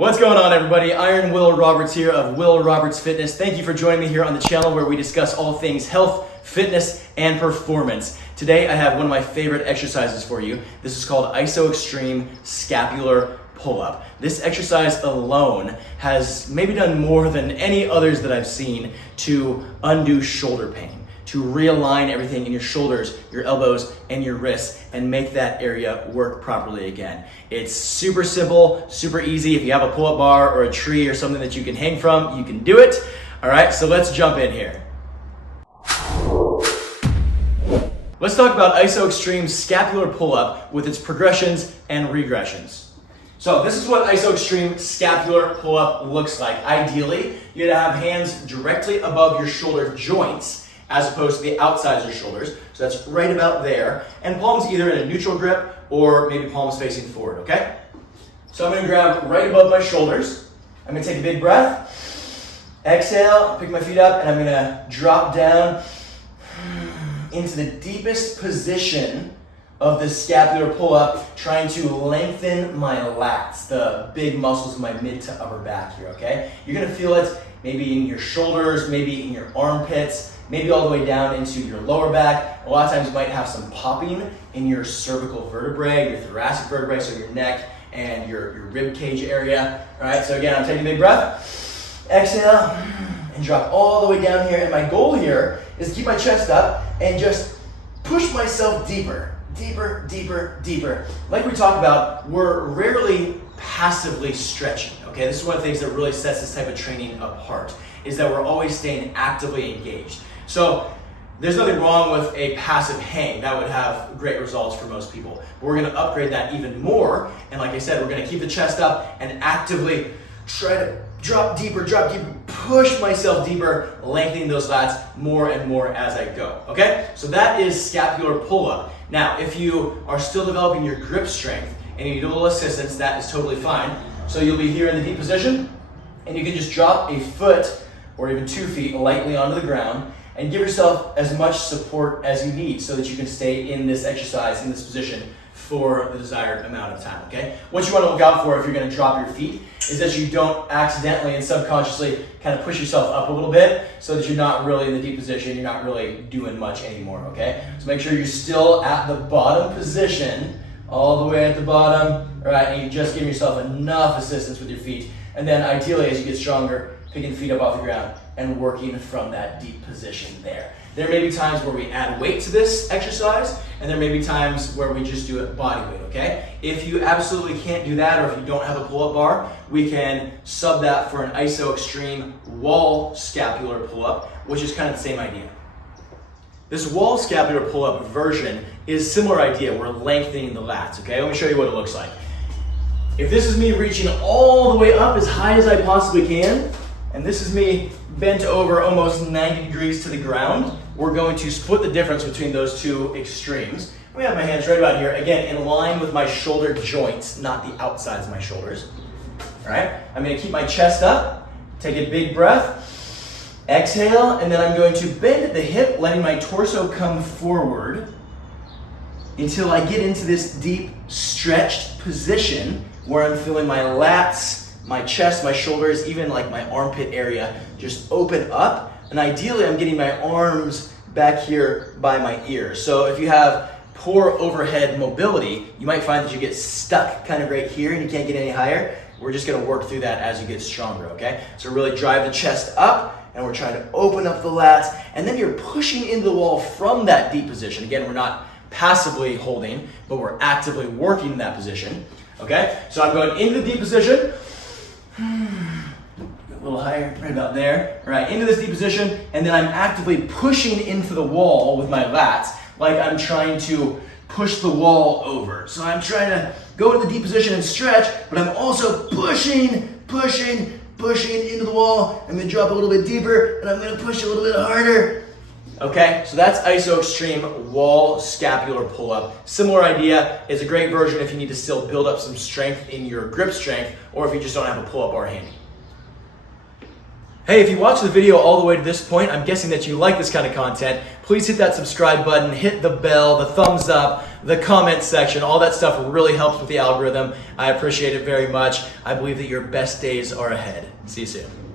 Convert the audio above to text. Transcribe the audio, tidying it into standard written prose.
What's going on, everybody? Iron Will Roberts here of Will Roberts Fitness. Thank you for joining me here on the channel where we discuss all things health, fitness, and performance. Today I have one of my favorite exercises for you. This is called Iso Extreme Scapular Pullup. This exercise alone has maybe done more than any others that I've seen to undo shoulder pain, to realign everything in your shoulders, your elbows, and your wrists, and make that area work properly again. It's super simple, super easy. If you have a pull-up bar or a tree or something that you can hang from, you can do it. All right, so let's jump in here. Let's talk about Iso Extreme Scapular Pullup with its progressions and regressions. So this is what Iso Extreme Scapular Pullup looks like. Ideally, you're gonna have hands directly above your shoulder joints as opposed to the outsides of your shoulders. So that's right about there. And palms either in a neutral grip or maybe palms facing forward, okay? So I'm gonna grab right above my shoulders. I'm gonna take a big breath. Exhale, pick my feet up, and I'm gonna drop down into the deepest position of the scapular pull-up, trying to lengthen my lats, the big muscles of my mid to upper back here, okay? You're gonna feel it maybe in your shoulders, maybe in your armpits, maybe all the way down into your lower back. A lot of times you might have some popping in your cervical vertebrae, your thoracic vertebrae, so your neck and your rib cage area. All right, so again, I'm taking a big breath. Exhale, and drop all the way down here. And my goal here is to keep my chest up and just push myself deeper, deeper, deeper, deeper. Like we talked about, we're rarely passively stretching, okay? This is one of the things that really sets this type of training apart, is that we're always staying actively engaged. So there's nothing wrong with a passive hang. That would have great results for most people. But we're gonna upgrade that even more. And like I said, we're gonna keep the chest up and actively try to drop deeper, push myself deeper, lengthening those lats more and more as I go, okay? So that is scapular pull-up. Now, if you are still developing your grip strength and you need a little assistance, that is totally fine. So you'll be here in the deep position, and you can just drop a foot or even 2 feet lightly onto the ground and give yourself as much support as you need so that you can stay in this exercise, in this position, for the desired amount of time, okay? What you want to look out for if you're gonna drop your feet is that you don't accidentally and subconsciously kind of push yourself up a little bit so that you're not really in the deep position, you're not really doing much anymore, okay? So make sure you're still at the bottom position, all the way at the bottom, all right? And you just give yourself enough assistance with your feet. And then ideally, as you get stronger, picking the feet up off the ground and working from that deep position there. There may be times where we add weight to this exercise, and there may be times where we just do it body weight, okay? If you absolutely can't do that, or if you don't have a pull-up bar, we can sub that for an Iso Extreme Wall Scapular Pullup, which is kind of the same idea. This wall scapular pull-up version is similar idea. We're lengthening the lats, okay? Let me show you what it looks like. If this is me reaching all the way up as high as I possibly can, and this is me bent over almost 90 degrees to the ground, we're going to split the difference between those two extremes. We have my hands right about here, again, in line with my shoulder joints, not the outsides of my shoulders. All right, I'm gonna keep my chest up, take a big breath, exhale, and then I'm going to bend at the hip, letting my torso come forward until I get into this deep stretched position where I'm feeling my lats, my chest, my shoulders, even like my armpit area just open up. And ideally, I'm getting my arms back here by my ears. So if you have poor overhead mobility, you might find that you get stuck kind of right here and you can't get any higher. We're just gonna work through that as you get stronger, okay? So really drive the chest up, and we're trying to open up the lats, and then you're pushing into the wall from that deep position. Again, we're not passively holding, but we're actively working in that position, okay? So I'm going into the deep position, a little higher, right about there. All right, into this deep position, and then I'm actively pushing into the wall with my lats, like I'm trying to push the wall over. So I'm trying to go into the deep position and stretch, but I'm also pushing into the wall. I'm gonna drop a little bit deeper, and I'm gonna push a little bit harder. Okay, so that's Iso Extreme Wall Scapular Pullup. Similar idea. It's a great version if you need to still build up some strength in your grip strength, or if you just don't have a pull-up bar handy. Hey, if you watched the video all the way to this point, I'm guessing that you like this kind of content. Please hit that subscribe button, hit the bell, the thumbs up, the comment section. All that stuff really helps with the algorithm. I appreciate it very much. I believe that your best days are ahead. See you soon.